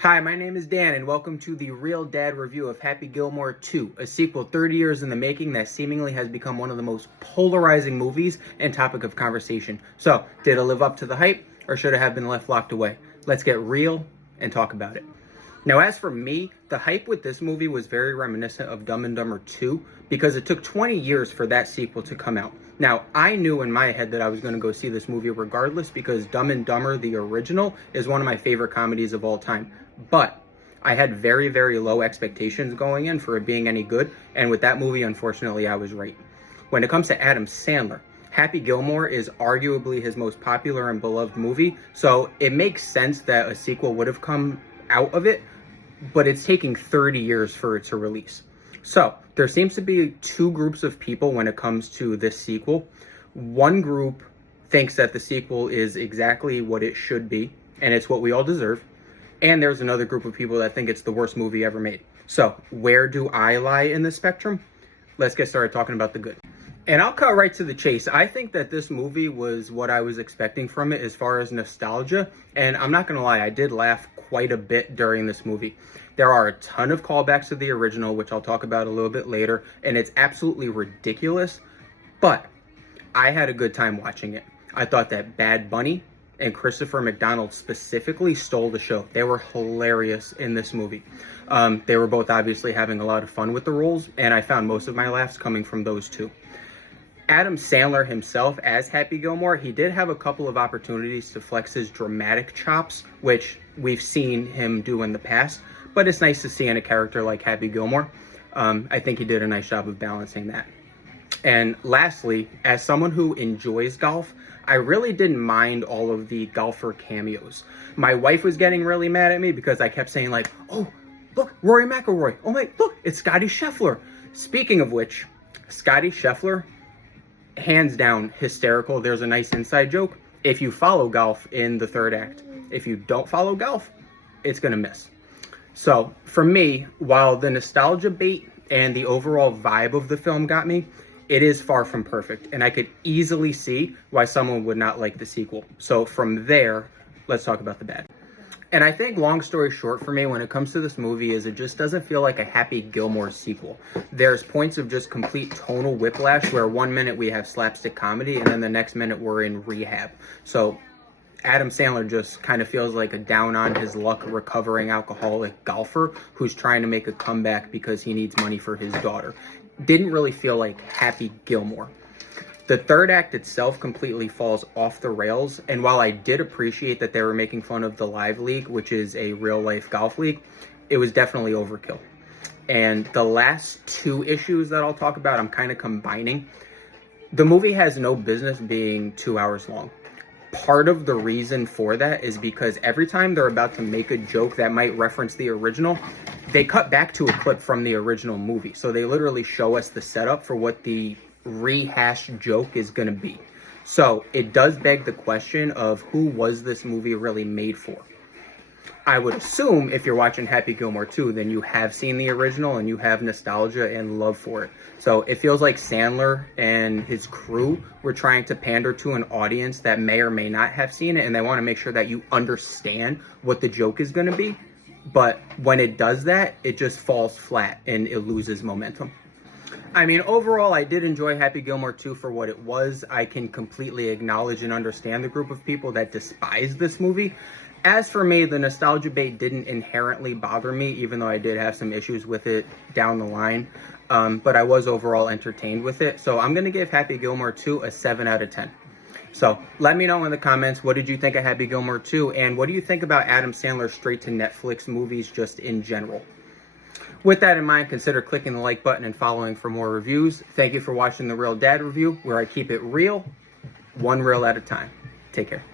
Hi, my name is Dan, and welcome to the Real Dad review of Happy Gilmore 2, a sequel 30 years in the making that seemingly has become one of the most polarizing movies and topic of conversation. So, did it live up to the hype, or should it have been left locked away? Let's get real and talk about it. Now, as for me, the hype with this movie was very reminiscent of Dumb and Dumber 2 because it took 20 years for that sequel to come out. Now, I knew in my head that I was going to go see this movie regardless because Dumb and Dumber, the original, is one of my favorite comedies of all time. But I had very, very low expectations going in for it being any good, and with that movie, unfortunately, I was right. When it comes to Adam Sandler, Happy Gilmore is arguably his most popular and beloved movie, so it makes sense that a sequel would have come out of it, but it's taking 30 years for it to release. So there seems to be two groups of people when it comes to this sequel. One group thinks that the sequel is exactly what it should be, and it's what we all deserve. And there's another group of people that think it's the worst movie ever made. So where do I lie in the spectrum? Let's get started talking about the good. And I'll cut right to the chase. I think that this movie was what I was expecting from it as far as nostalgia. And I'm not going to lie, I did laugh quite a bit during this movie. There are a ton of callbacks to the original, which I'll talk about a little bit later. And it's absolutely ridiculous. But I had a good time watching it. I thought that Bad Bunny and Christopher McDonald specifically stole the show. They were hilarious in this movie. They were both obviously having a lot of fun with the roles. And I found most of my laughs coming from those two. Adam Sandler himself as Happy Gilmore, he did have a couple of opportunities to flex his dramatic chops, which we've seen him do in the past, but it's nice to see in a character like Happy Gilmore. I think he did a nice job of balancing that. And lastly, as someone who enjoys golf, I really didn't mind all of the golfer cameos. My wife was getting really mad at me because I kept saying like, oh, look, Rory McIlroy. Oh my, look, it's Scotty Scheffler. Speaking of which, Scotty Scheffler, hands down hysterical. There's a nice inside joke. If you follow golf in the third act, if you don't follow golf, it's gonna miss. So for me, while the nostalgia bait and the overall vibe of the film got me, it is far from perfect, and I could easily see why someone would not like the sequel. So from there, let's talk about the bad. And I think, long story short, for me, when it comes to this movie, is it just doesn't feel like a Happy Gilmore sequel. There's points of just complete tonal whiplash where 1 minute we have slapstick comedy and then the next minute we're in rehab. So Adam Sandler just kind of feels like a down on his luck recovering alcoholic golfer who's trying to make a comeback because he needs money for his daughter. Didn't really feel like Happy Gilmore. The third act itself completely falls off the rails, and while I did appreciate that they were making fun of the Live League, which is a real-life golf league, it was definitely overkill. And the last two issues that I'll talk about, I'm kind of combining. The movie has no business being 2 hours long. Part of the reason for that is because every time they're about to make a joke that might reference the original, they cut back to a clip from the original movie. So they literally show us the setup for what the rehashed joke is going to be. So it does beg the question of who was this movie really made for? I would assume if you're watching Happy Gilmore 2, then you have seen the original and you have nostalgia and love for it. So it feels like Sandler and his crew were trying to pander to an audience that may or may not have seen it, and they want to make sure that you understand what the joke is going to be. But when it does that, it just falls flat and it loses momentum. I mean, overall, I did enjoy Happy Gilmore 2 for what it was. I can completely acknowledge and understand the group of people that despise this movie. As for me, the nostalgia bait didn't inherently bother me, even though I did have some issues with it down the line. But I was overall entertained with it. So I'm going to give Happy Gilmore 2 a 7 out of 10. So let me know in the comments, what did you think of Happy Gilmore 2? And what do you think about Adam Sandler's straight-to-Netflix movies just in general? With that in mind, consider clicking the like button and following for more reviews. Thank you for watching The Real Dad Review, where I keep it real, one reel at a time. Take care.